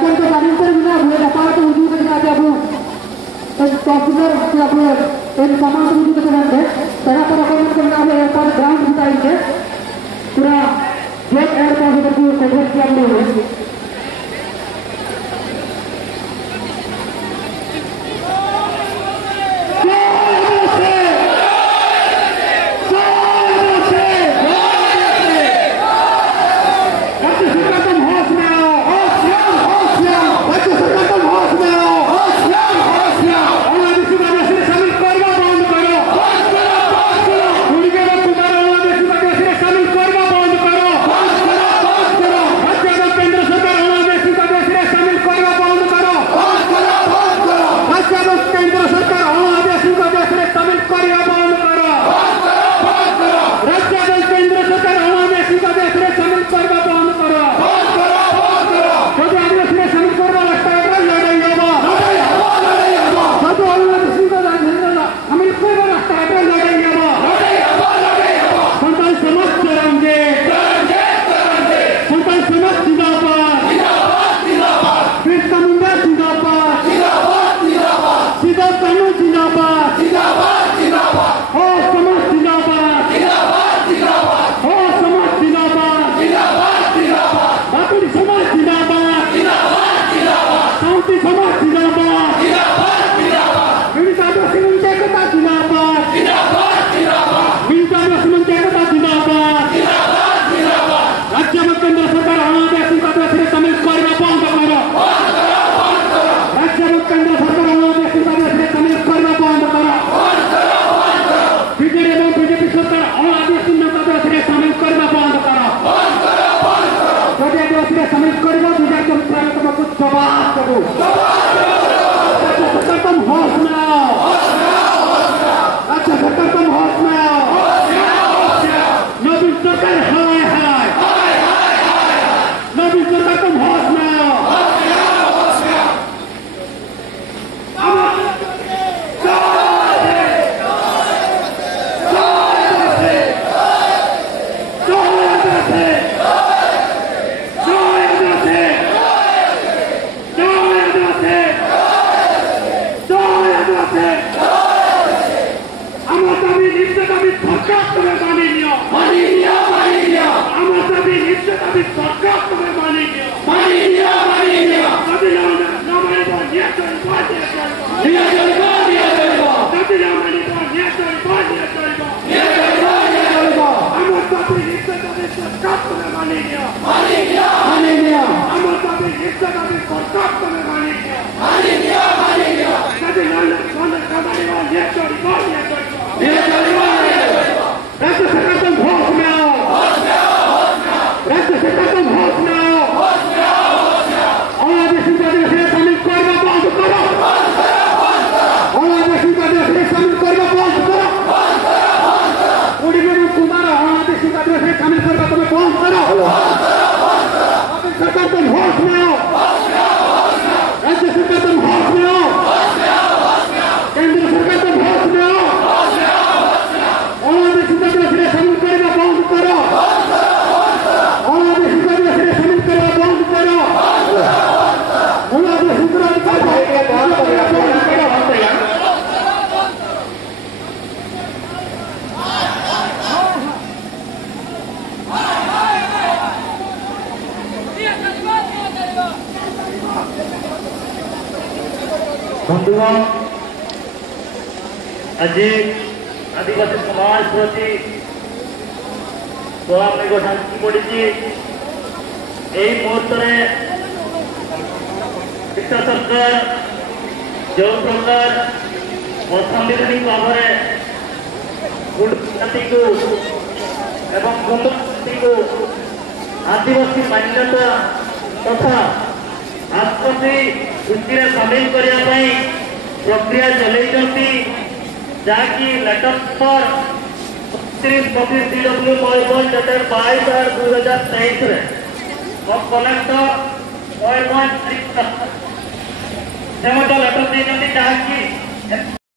अत्यंत जाणीवशीर विना भूल अपार तो वजूद के साथ अब तहसीलदार के अब इन सामान वजूद के साथ है तरह तरह का करना है पर ग्राउंड बताएंगे पूरा जेट एयर पास को कोशिश किया हमने आज आदिवासी समाज प्रति स्वाभाविक शांति पड़ी मुहूर्त शिक्षा सरकार जो प्रकार असंवैधानिक भाव जाति को एवं जाति को आदिवासी मान्यता तथा आदिवासी सूची सामिल करने प्रक्रिया चलती जहाँकि लेटर पर 32 DW Mayurbhanj dated 22/8/2023 collector Mayurbhanj letter देते जहाँकि